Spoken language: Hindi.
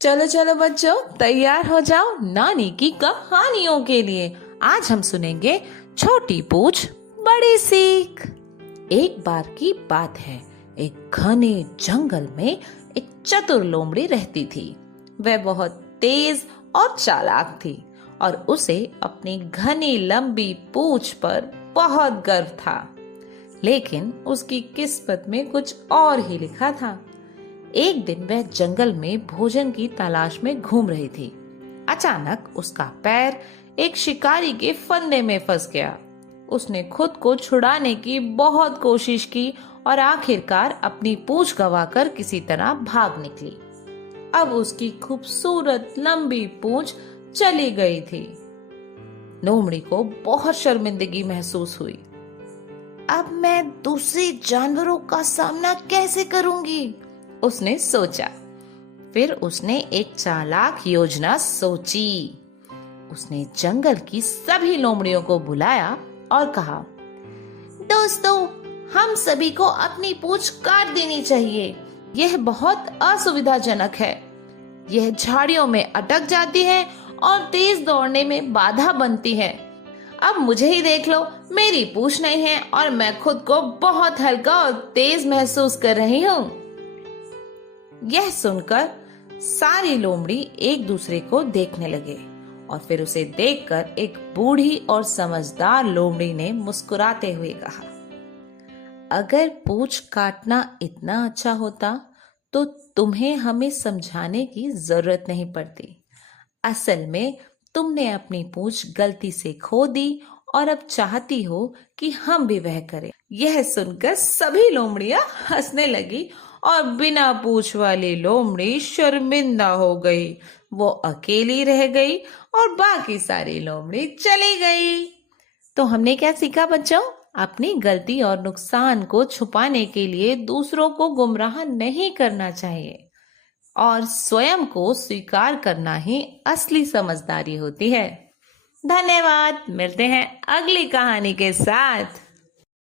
चलो चलो बच्चों, तैयार हो जाओ नानी की कहानियों के लिए। आज हम सुनेंगे छोटी पूछ बड़ी सीख। एक बार की बात है, एक घने जंगल में एक चतुर लोमड़ी रहती थी। वह बहुत तेज और चालाक थी और उसे अपनी घनी लंबी पूंछ पर बहुत गर्व था। लेकिन उसकी किस्मत में कुछ और ही लिखा था। एक दिन वह जंगल में भोजन की तलाश में घूम रही थी। अचानक उसका पैर एक शिकारी के फंदे में फंस गया। उसने खुद को छुड़ाने की बहुत कोशिश की और आखिरकार अपनी पूंछ गंवाकर किसी तरह भाग निकली। अब उसकी खूबसूरत लंबी पूंछ चली गई थी। लोमड़ी को बहुत शर्मिंदगी महसूस हुई। अब मैं दूसरे जानवरों का सामना कैसे करूंगी, उसने सोचा। फिर उसने एक चालाक योजना सोची। उसने जंगल की सभी लोमड़ियों को बुलाया और कहा, दोस्तों, हम सभी को अपनी पूंछ काट देनी चाहिए। यह बहुत असुविधाजनक है। यह झाड़ियों में अटक जाती है और तेज दौड़ने में बाधा बनती है। अब मुझे ही देख लो, मेरी पूंछ नहीं है और मैं खुद को बहुत हल्का और तेज महसूस कर रही हूँ। यह सुनकर सारी लोमड़ी एक दूसरे को देखने लगे और फिर उसे देखकर एक बूढ़ी और समझदार लोमड़ी ने मुस्कुराते हुए कहा, अगर पूंछ काटना इतना अच्छा होता तो तुम्हें हमें समझाने की जरूरत नहीं पड़ती। असल में तुमने अपनी पूंछ गलती से खो दी और अब चाहती हो कि हम भी वह करें। यह सुनकर सभी लोमड़ियां हंसने लगी और बिना पूंछ वाली लोमड़ी शर्मिंदा हो गई। वो अकेली रह गई और बाकी सारी लोमड़ी चली गई। तो हमने क्या सीखा बच्चों? अपनी गलती और नुकसान को छुपाने के लिए दूसरों को गुमराह नहीं करना चाहिए और स्वयं को स्वीकार करना ही असली समझदारी होती है। धन्यवाद। मिलते हैं अगली कहानी के साथ।